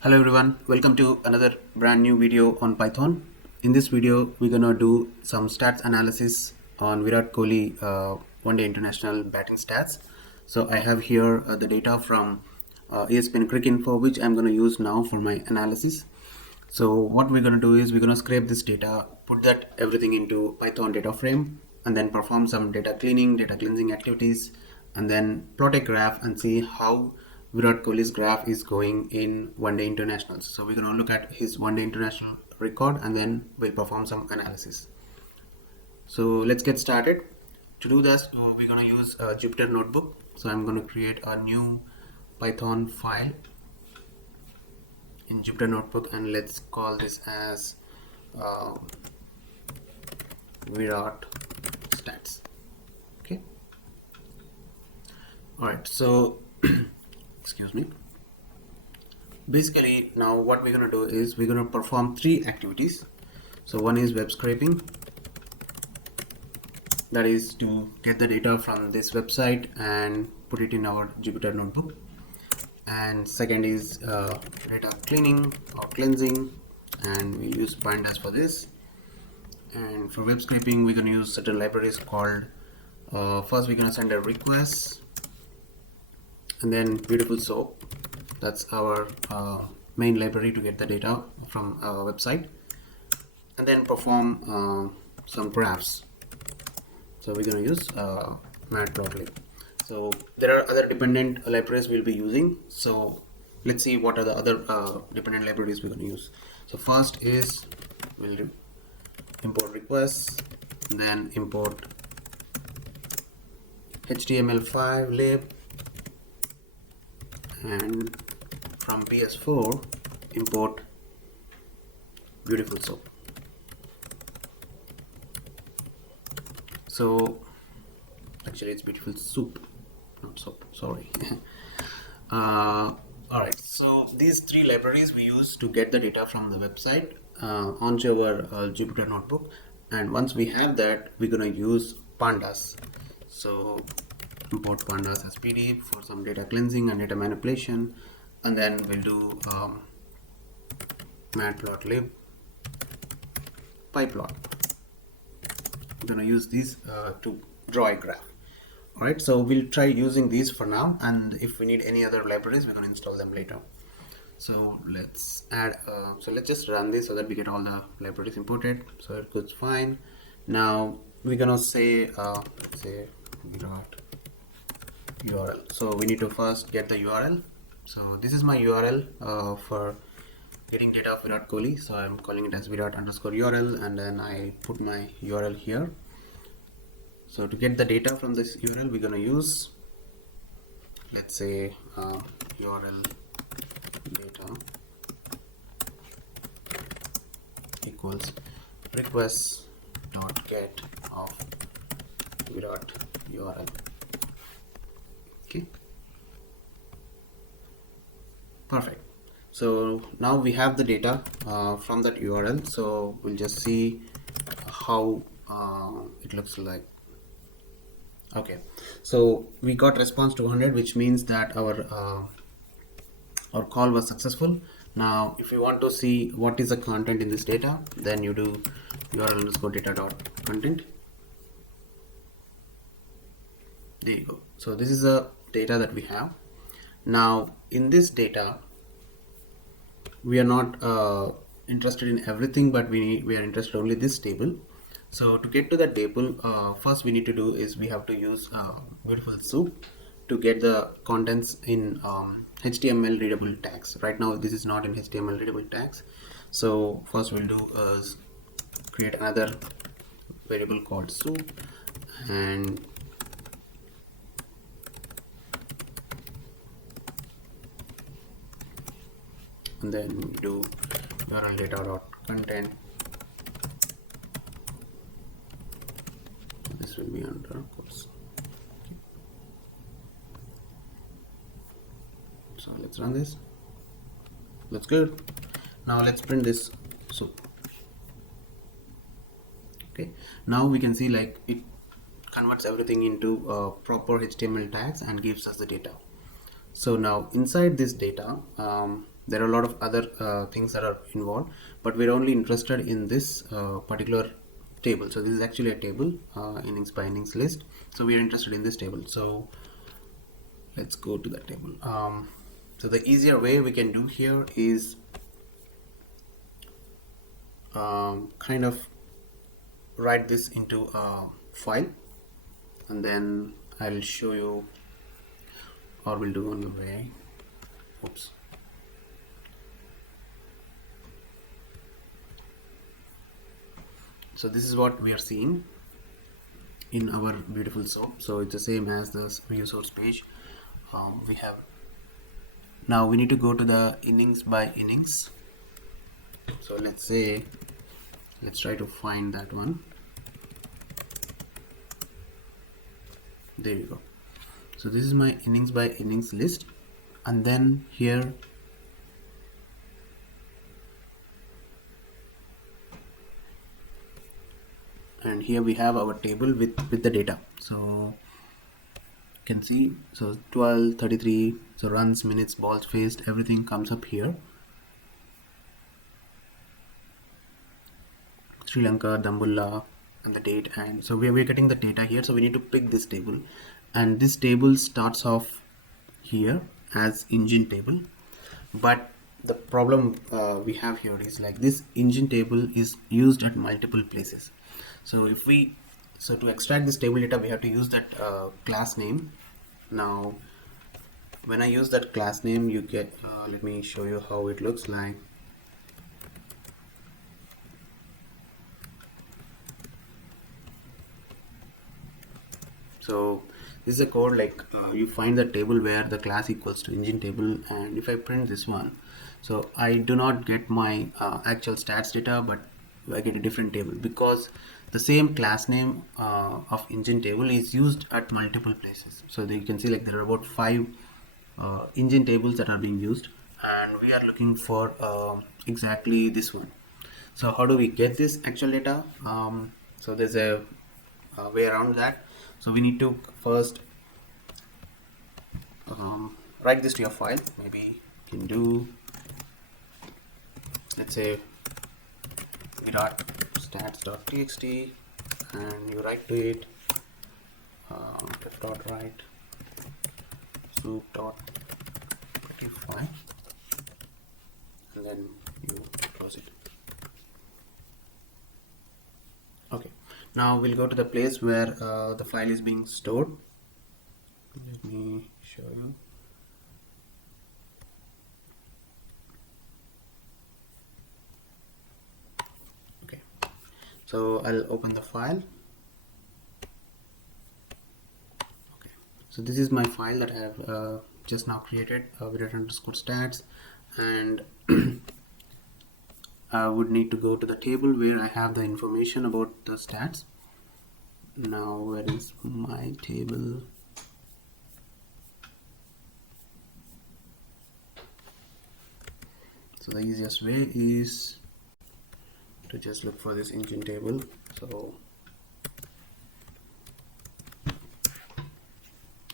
Hello everyone, welcome to another brand new video on Python. In this video, we're gonna do some stats analysis on Virat Kohli One Day International batting stats. So I have here the data from ESPN Cricket Info, which I'm gonna use now for my analysis. So what we're gonna do is we're gonna scrape this data, put that everything into Python data frame, and then perform some data cleansing activities, and then plot a graph and see how Virat Kohli's graph is going in one day internationals. So we're going to look at his one day international record and then we'll perform some analysis. So let's get started. To do this, we're going to use a Jupyter notebook. So I'm going to create a new Python file in Jupyter notebook and let's call this as Virat stats. Okay. All right. So excuse me. Basically, now what we're going to do is we're going to perform three activities. So one is web scraping, that is to get the data from this website and put it in our Jupyter notebook. And second is data cleaning or cleansing, and we use Pandas for this. And for web scraping, we're going to use certain libraries called first we're going to send a request, and then beautiful soap. That's our main library to get the data from our website, and then perform some graphs. So we're going to use Matplotlib. So there are other dependent libraries we'll be using. So let's see what are the other dependent libraries we're going to use. So first is we'll import requests, then import HTML5 lib, and from PS4 import beautiful soap. So actually it's beautiful soup, not soap, sorry. Alright, so these three libraries we use to get the data from the website onto our Jupyter notebook, and once we have that we're gonna use Pandas. So import Pandas as PDF for some data cleansing and data manipulation, and then we'll do Matplotlib pyplot. We're going to use these to draw a graph. Alright, so we'll try using these for now, and if we need any other libraries we're going to install them later. So let's add so let's just run this so that we get all the libraries imported. So it goes fine. Now we're gonna say Virat URL. So we need to first get the URL. So this is my URL for getting data of Virat Kohli. So I'm calling it as Virat_URL, and then I put my URL here. So to get the data from this URL, we're gonna use, let's say URL data equals request.get of Virat URL. Okay, perfect. So now we have the data from that URL. So we'll just see how it looks like. Okay, so we got response 200, which means that our call was successful. Now if you want to see what is the content in this data, then you do URL_data.content. There you go. So this is the data that we have. Now in this data we are not interested in everything, but we are interested only this table. So to get to that table, first we need to do is we have to use beautiful soup to get the contents in HTML readable tags. Right now this is not in HTML readable tags. So first we'll do is create another variable called soup, and then we do URL data.content. This will be under course. Okay. So let's run this. That's good. Now let's print this soup. Okay, now we can see like it converts everything into proper HTML tags and gives us the data. So now inside this data There are a lot of other things that are involved, but we're only interested in this particular table. So this is actually a table, innings by innings list. So we are interested in this table. So let's go to that table. So the easier way we can do here is kind of write this into a file, and then I'll show you, or we'll do one way. Oops. So this is what we are seeing in our beautiful soap. So it's the same as the view source page. We have, now we need to go to the innings by innings. So let's try to find that one. There you go. So this is my innings by innings list, and then here we have our table with the data. So you can see, so 12, 33, so runs, minutes, balls faced, everything comes up here. Sri Lanka, Dambulla, and the date, and so we're getting the data here. So we need to pick this table, and this table starts off here as engine table, but the problem we have here is like this engine table is used at multiple places. So to extract this table data, we have to use that class name. Now when I use that class name, you get let me show you how it looks like. So this is a code, like you find the table where the class equals to engine table, and if I print this one, so I do not get my actual stats data, but I get a different table because the same class name of engine table is used at multiple places. So you can see like there are about 5 engine tables that are being used, and we are looking for exactly this one. So how do we get this actual data? So there's a way around that. So we need to first write this to your file. Maybe you can do, let's say, virat stats.txt, and you write to it f.write soup.25, and then you close it. Okay, now we'll go to the place where the file is being stored. Let me show you. Okay, so I'll open the file. Okay, so this is my file that I have just now created, virat_stats, and I would need to go to the table where I have the information about the stats. Now where is my table? So the easiest way is to just look for this engine table. So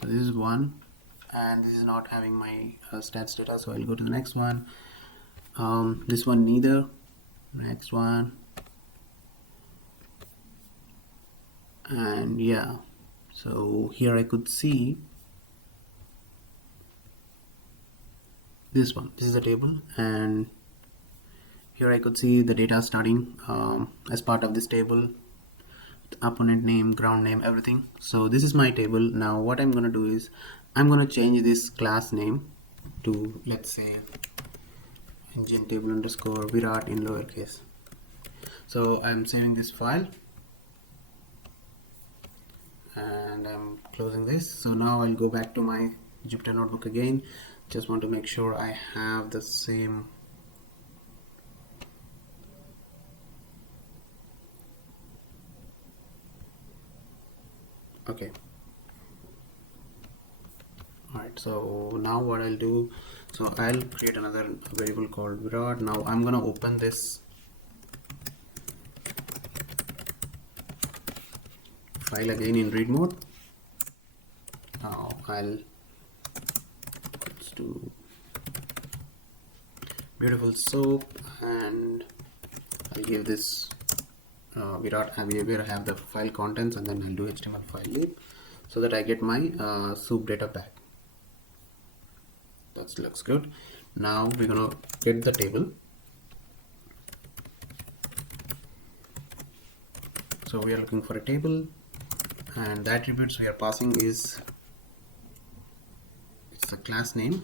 this is one, and this is not having my stats data, so I'll go to the next one. This one neither. Next one, and yeah, so here I could see this one. This is the table, and here I could see the data starting as part of this table, opponent name, ground name, everything. So this is my table. Now what I'm gonna do is I'm gonna change this class name to, let's say, engine table underscore Virat in lowercase. So I'm saving this file and I'm closing this. So now I'll go back to my Jupyter notebook again. Just want to make sure I have the same. Okay. Alright, so now what I'll do, so I'll create another variable called Virat. Now I'm gonna open this file again in read mode. Now let's do beautiful soap, and I'll give this Virat, we will have the file contents, and then I'll do HTML file lib so that I get my soup data back. That looks good. Now we're gonna get the table. So we are looking for a table, and the attributes we are passing is, it's a class name,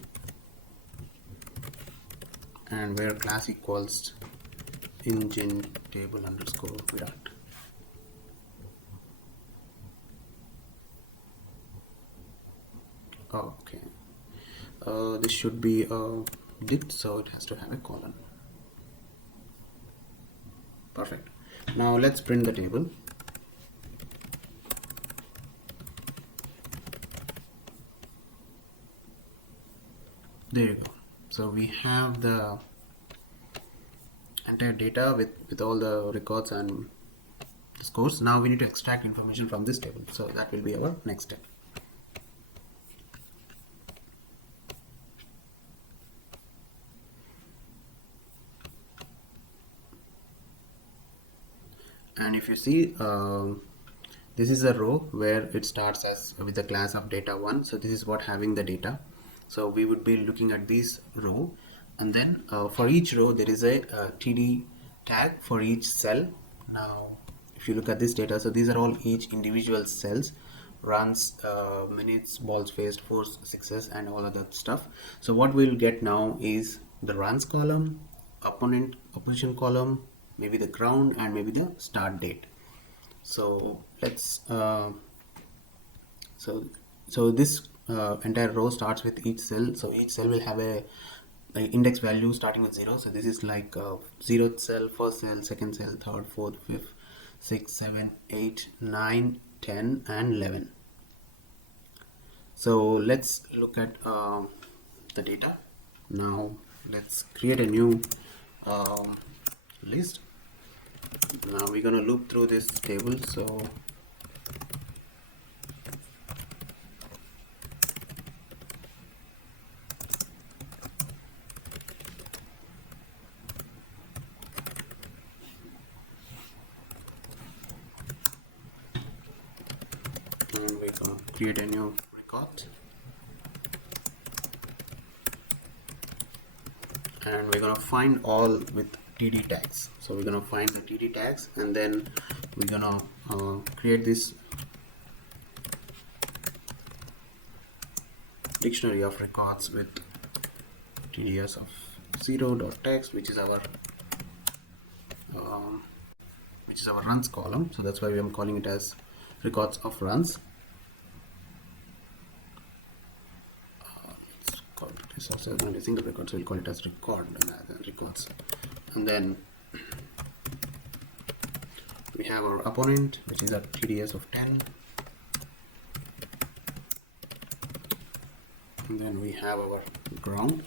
and where class equals engine table underscore Virat. Oh, okay. This should be a dict, so it has to have a colon. Perfect. Now let's print the table. There you go. So we have the entire data with all the records and scores. Now we need to extract information from this table. So that will be our next step. And if you see, this is a row where it starts as with the class of data1. So this is what having the data. So we would be looking at this row, and then for each row there is a td tag for each cell. Now if you look at this data, so these are all each individual cells, runs, minutes, balls faced, fours, sixes, and all of that stuff. So what we'll get now is the runs column, opposition column, maybe the ground, and maybe the start date. So let's so this entire row starts with each cell. So each cell will have a index value starting with 0. So this is like 0th cell, first cell, second cell, third, fourth, fifth, 6, 7, 8, 9, 10, and 11. So let's look at the data. Now let's create a new list. Now we're gonna loop through this table. So and we're gonna create a new record, and we're gonna find all with td tags. So we're gonna find the td tags, and then we're gonna create this dictionary of records with tds of 0.text, which is our runs column. So that's why I'm calling it as records of runs. It's called this also not a single record, so we'll call it as records. And then we have our opponent, which is a TDS of 10, and then we have our ground,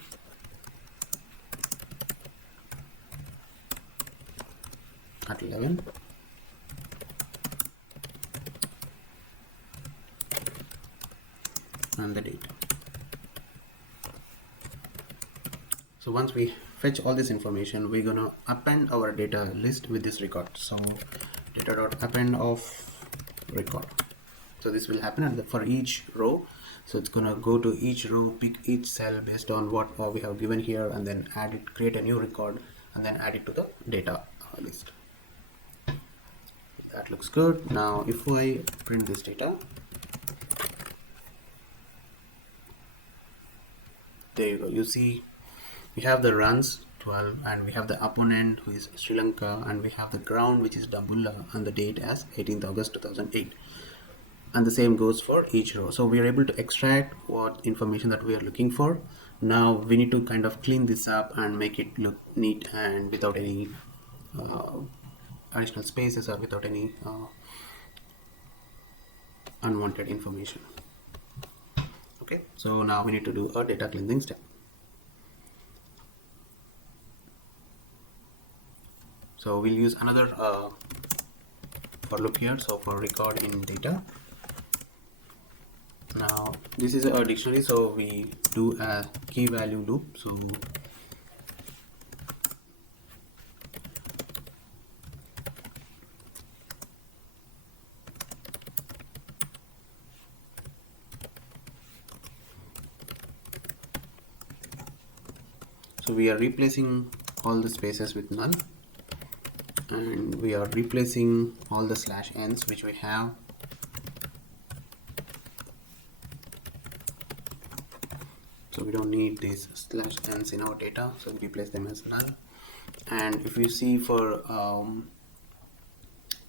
at 11, and the date. So once we fetch all this information, we're gonna append our data list with this record. So data.append of record. So this will happen for each row. So it's gonna go to each row, pick each cell based on what we have given here, and then add it, create a new record, and then add it to the data list. That looks good. Now if I print this data, there you go. You see we have the runs 12, and we have the opponent, who is Sri Lanka, and we have the ground, which is Dambulla, and the date as 18th August 2008. And the same goes for each row. So we are able to extract what information that we are looking for. Now we need to kind of clean this up and make it look neat and without any additional spaces or without any unwanted information. Okay, so now we need to do a data cleansing step. So we'll use another for loop here. So for record in data, now this is a dictionary, so we do a key value loop. So So we are replacing all the spaces with null, and we are replacing all the /n's which we have. So we don't need these /n's in our data, so we replace them as null. And if you see for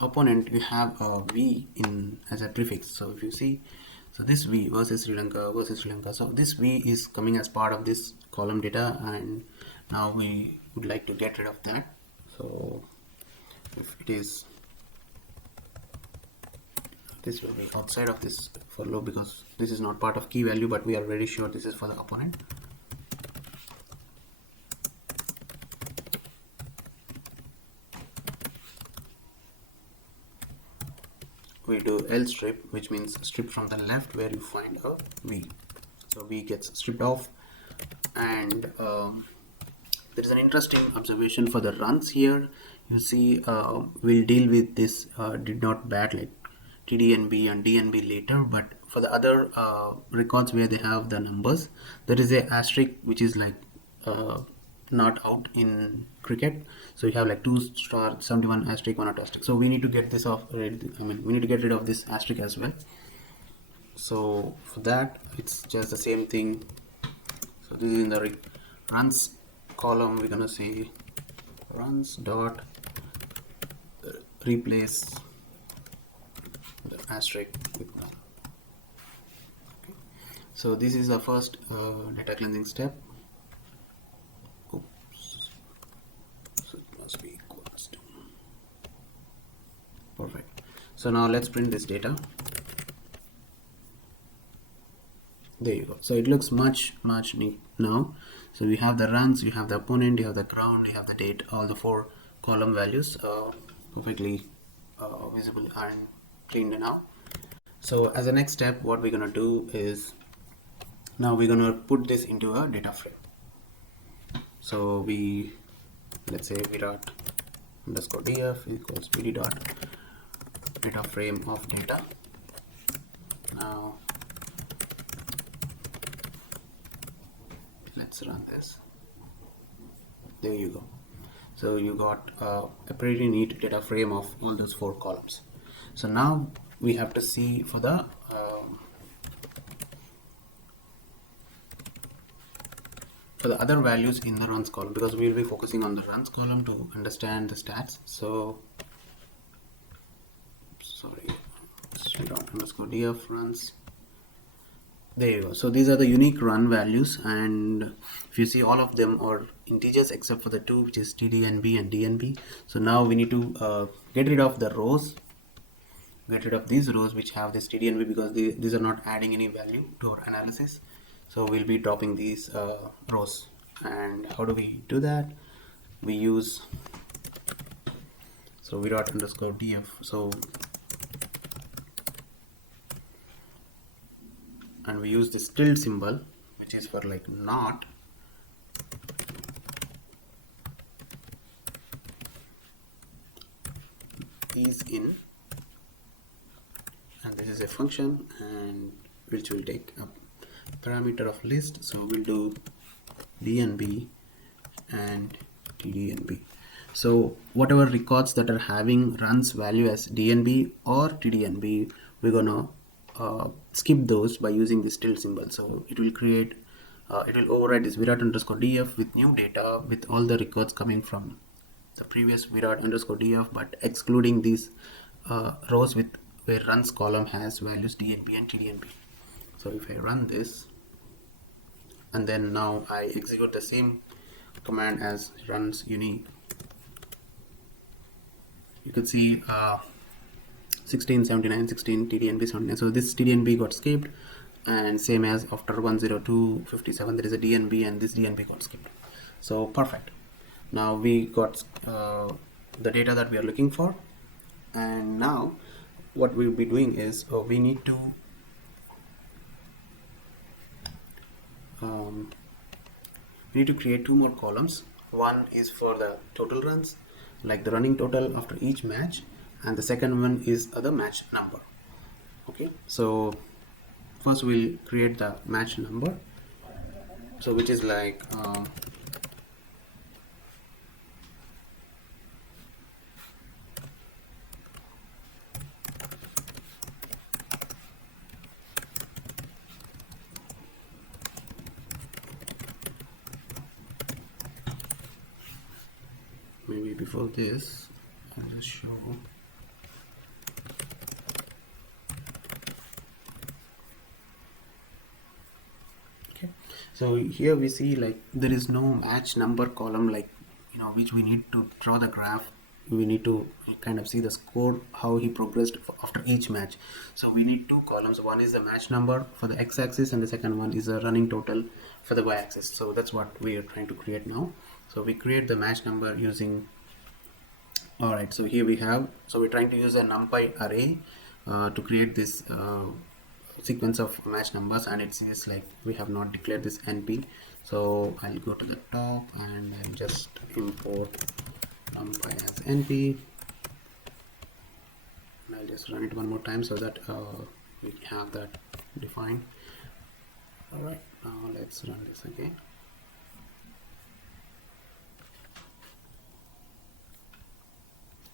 opponent, we have a v in as a prefix. So if you see, so this v versus Sri Lanka, so this v is coming as part of this column data, and now we would like to get rid of that. So if it is, this will be outside of this for low, because this is not part of key value, but we are very sure this is for the opponent. We do L strip, which means strip from the left where you find a v. So v gets stripped off, and there is an interesting observation for the runs here. You see, we'll deal with this did not bat like TDNB and DNB later, but for the other records where they have the numbers, there is a asterisk which is like not out in cricket. So you have like 2*71 asterisk 1 asterisk. So we need to get this off. I mean, we need to get rid of this asterisk as well. So for that, it's just the same thing. So this is in the runs column. We're gonna say runs dot replace the asterisk with null. Okay. So this is the first data cleansing step. Oops. So it must be equals to. Perfect. So now let's print this data. There you go. So it looks much neat now. So we have the runs, you have the opponent, you have the ground, you have the date, all the 4 column values perfectly visible and cleaned now. So as a next step, what we're gonna do is, now we're gonna put this into a data frame. So let's say Virat _df equals pd dot data frame of data. Now let's run this. There you go. So you got a pretty neat data frame of all those 4 columns. So now we have to see for the other values in the runs column, because we will be focusing on the runs column to understand the stats. So sorry, _df runs. There you go. So these are the unique run values, and if you see, all of them are integers except for the 2, which is TDNB and DNB. So now we need to get rid of the rows, get rid of these rows which have this TDNB, because these are not adding any value to our analysis. So we'll be dropping these rows. And how do we do that? We use Virat _df. So and we use this tilde symbol, which is for like not. Is in, and this is a function, and which will take a parameter of list. So we'll do DNB and TDNB. So whatever records that are having runs value as DNB or TDNB, we're gonna skip those by using this tilde symbol. So it will create, it will override this Virat _df with new data with all the records coming from the previous Virat _df, but excluding these rows with where runs column has values DNB and TDNB. So if I run this, and then now I execute the same command as runs unique, you could see 16, 79, 16, TDNB 79. So this TDNB got skipped, and same as after 102, 57, there is a DNB, and this DNB got skipped. So perfect. Now we got the data that we are looking for, and now what we'll be doing is we need to create 2 more columns. One is for the total runs, like the running total after each match, and the second one is the match number. Okay, so first we'll create the match number, so which is like maybe before this I'll just show. Okay, so here we see like there is no match number column, like which we need to draw the graph. We need to kind of see the score, how he progressed after each match. So we need two columns. One is the match number for the x-axis and the second one is the running total for the y-axis. So that's what we are trying to create now. So we create the match number using, all right, so here we have, so we're trying to use a numpy array to create this sequence of match numbers, and it says like we have not declared this np. So I'll go to the top and I'll just import numpy as np, and I'll just run it one more time so that we have that defined. All right, now let's run this again.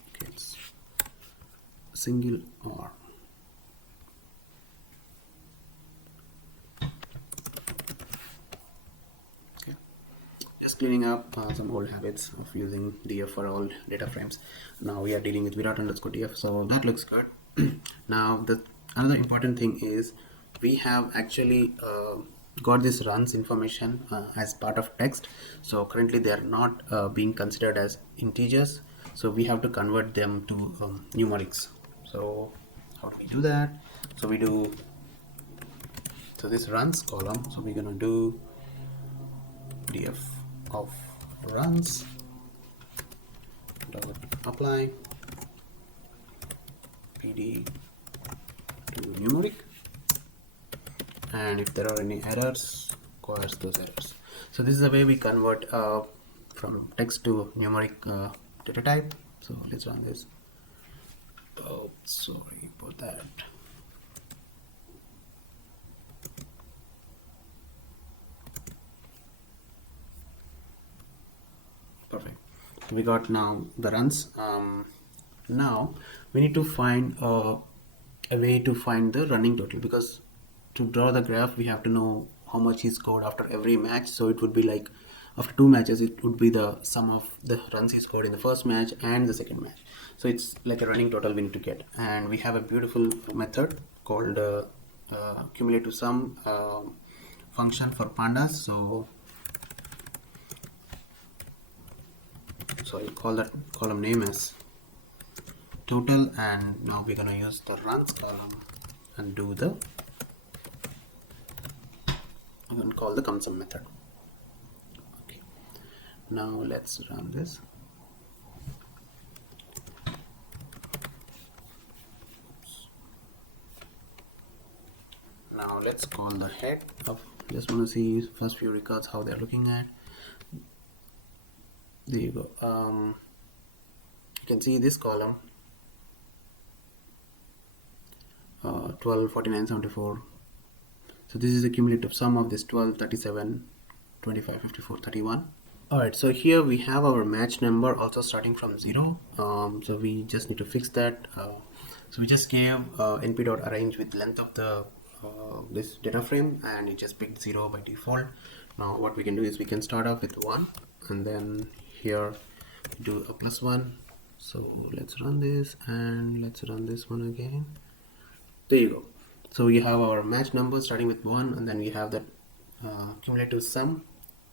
Okay, it's single or. Cleaning up some old habits of using df for all data frames. Now we are dealing with virat_df, so that looks good. Now the another important thing is we have actually got this runs information as part of text. So currently they are not being considered as integers, so we have to convert them to numerics. So how do we do that? So we do, so this runs column, so we're gonna do df of runs dot apply pd to numeric, and if there are any errors, coerce those errors. So this is the way we convert from text to numeric data type. So let's run this. Oh, sorry about that. Perfect. We got now the runs. Now we need to find a way to find the running total, because to draw the graph we have to know how much he scored after every match. So it would be like after two matches it would be the sum of the runs he scored in the first match and the second match. So it's like a running total we need to get, and we have a beautiful method called cumulative sum function for pandas. So I'll call that column name as total, and now we're gonna use the runs column and do the, I'm gonna call the consum method. Okay, now let's run this. Oops. Now let's call the head of, just want to see first few records how they're looking at. There you go. You can see this column 12, 49, 74. So this is the cumulative sum of this 12, 37, 25, 54, 31. Alright, so here we have our match number also starting from 0. So we just need to fix that. So we just gave np.arrange with length of the this data frame, and it just picked 0 by default. Now what we can do is we can start off with 1, and then here do a +1. So let's run this, and let's run this one again. There you go. So we have our match number starting with 1, and then we have that cumulative sum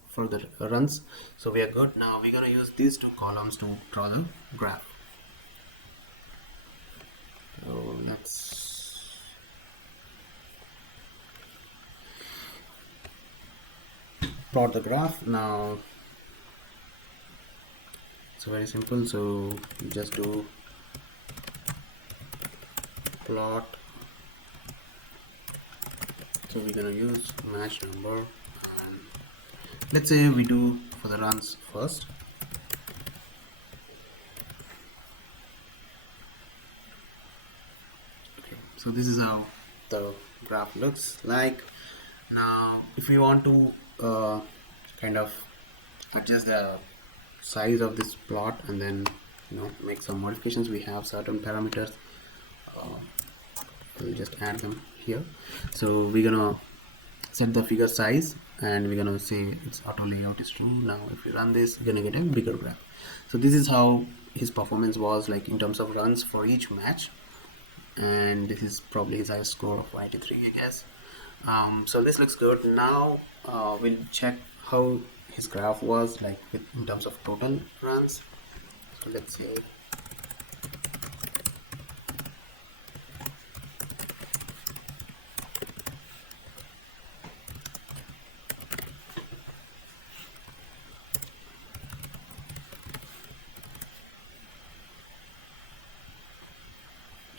for the runs. So we are good. Now we're gonna use these two columns to draw the graph. So let's plot the graph. Now it's very simple, so you just do plot. So we're gonna use match number, and let's say we do for the runs first. Okay, so this is how the graph looks like. Now if we want to kind of adjust the size of this plot and then make some modifications, we have certain parameters. We'll just add them here. So we're gonna set the figure size, and we're gonna say its auto layout is true. Now if we run this, you're gonna get a bigger graph. So this is how his performance was like in terms of runs for each match, and this is probably his highest score of 93, I guess. So this looks good. Now we'll check how his graph was like in terms of total runs. So let's say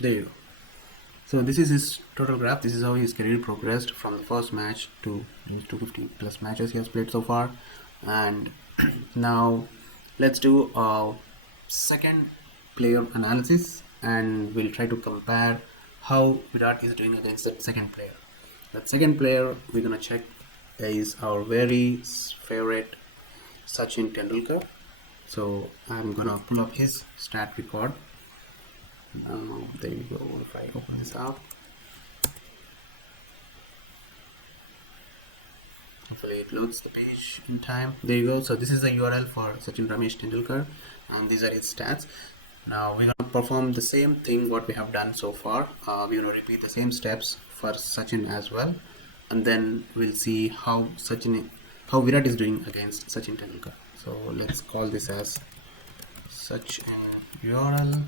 there you go. So this is his total graph. This is how his career progressed from the first match to 250 plus matches he has played so far. And now let's do a second player analysis, and we'll try to compare how Virat is doing against that second player. That second player we're gonna check is our very favorite Sachin Tendulkar. So I'm gonna pull up his stat record. There you go. If I open this up, hopefully it loads the page in time. There you go. So this is the URL for Sachin Ramesh Tendulkar, and these are his stats. Now we're gonna perform the same thing what we have done so far. We're gonna repeat the same steps for Sachin as well, and then we'll see how Virat is doing against Sachin Tendulkar. So let's call this as Sachin URL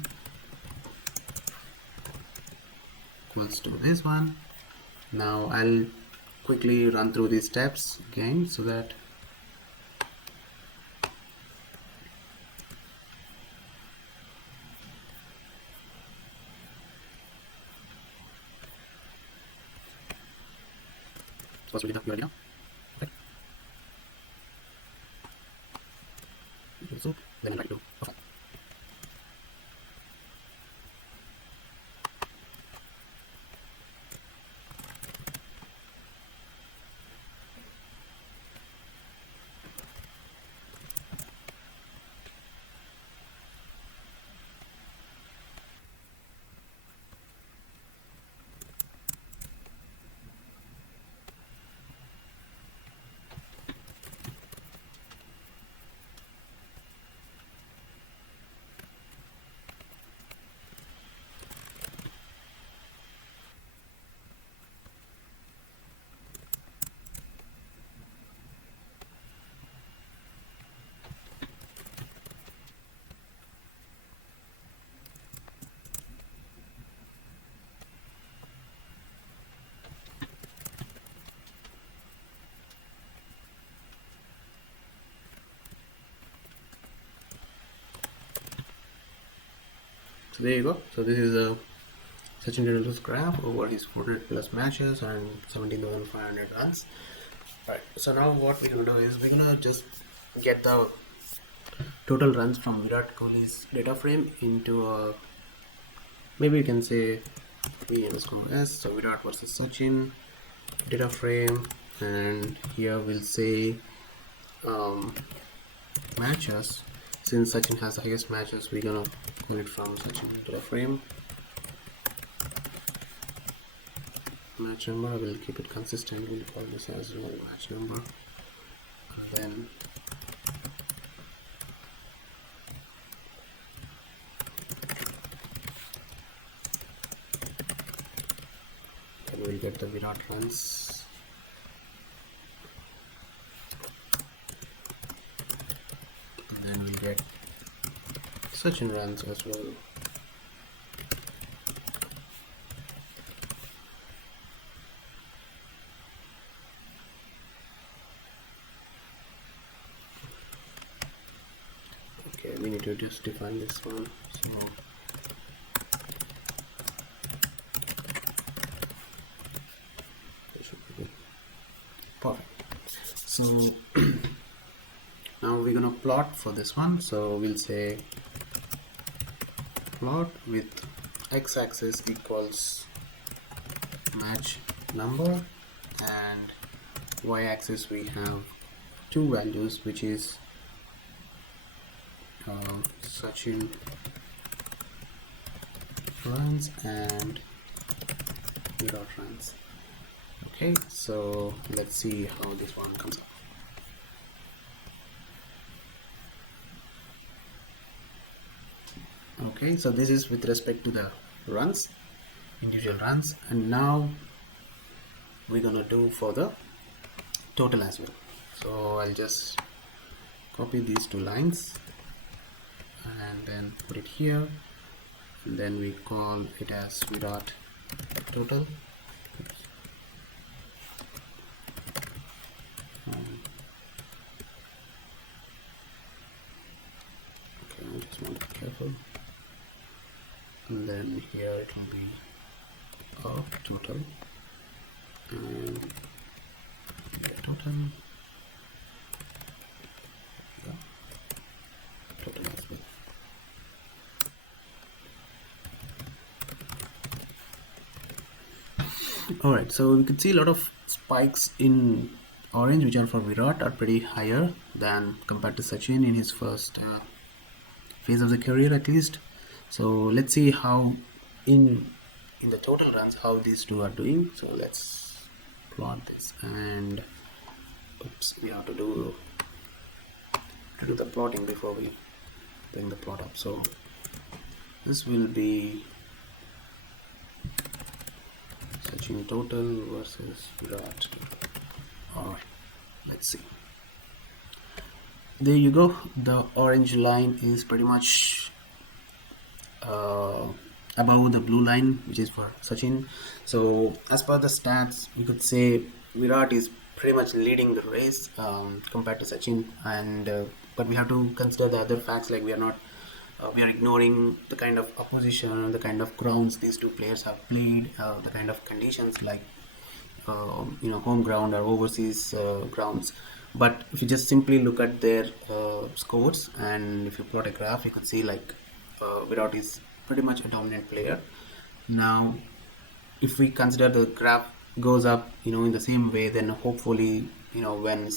equals to this one. Now I'll quickly run through these steps again so that first we have your idea. Okay. So then I try to perform. So there you go. So this is a Sachin Tendulkar's graph over his 400 plus matches and 17,500 runs. Right. So now what we're gonna do is we're gonna just get the total runs from Virat Kohli's data frame into a, maybe you can say v_s. So Virat versus Sachin data frame, and here we'll say matches. Since Sachin has the highest matches, we're gonna pull it from Sachin data frame. Match number, we'll keep it consistent. We'll call this as well match number, and then we'll get the Virat runs. And then we'll get Sachin runs as well. Okay, we need to just define this one. So it should be good. Perfect. So now we're gonna plot for this one. So we'll say plot with x-axis equals match number, and y-axis we have two values, which is Sachin runs and Virat runs. Okay, so let's see how this one comes up. Okay, so this is with respect to the runs, individual runs, and now we're gonna do for the total as well. So I'll just copy these two lines and then put it here, and then we call it as Virat total. Okay, I just want to be careful. And then here it will be total and total, yeah, total as well. Alright, so we can see a lot of spikes in orange, which are for Virat, are pretty higher than compared to Sachin in his first phase of the career at least. So let's see how in the total runs how these two are doing. So let's plot this, and oops, we have to do the plotting before we bring the plot up. So this will be Sachin total versus Virat. Alright, let's see. There you go. The orange line is pretty much above the blue line, which is for Sachin. So as per the stats, you could say Virat is pretty much leading the race compared to Sachin, and but we have to consider the other facts, like we are ignoring the kind of opposition, the kind of grounds these two players have played, the kind of conditions like home ground or overseas grounds. But if you just simply look at their scores, and if you plot a graph, you can see like Virat is pretty much a dominant player. Now if we consider the graph goes up in the same way, then hopefully when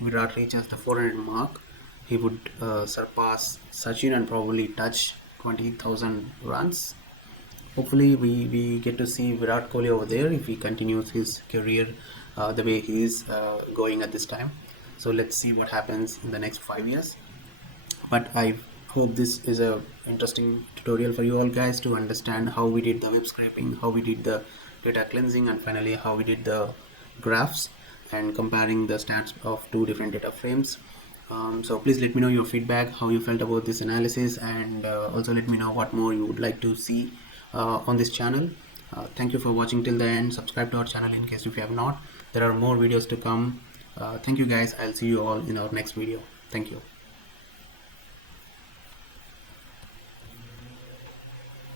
Virat reaches the 400 mark, he would surpass Sachin and probably touch 20,000 runs. Hopefully we get to see Virat Kohli over there if he continues his career the way he is going at this time. So let's see what happens in the next 5 years. But I hope this is a interesting tutorial for you all guys to understand how we did the web scraping, how we did the data cleansing, and finally how we did the graphs and comparing the stats of two different data frames. So please let me know your feedback, how you felt about this analysis, and also let me know what more you would like to see on this channel. Thank you for watching till the end. Subscribe to our channel in case if you have not. There are more videos to come. Thank you guys. I'll see you all in our next video. Thank you.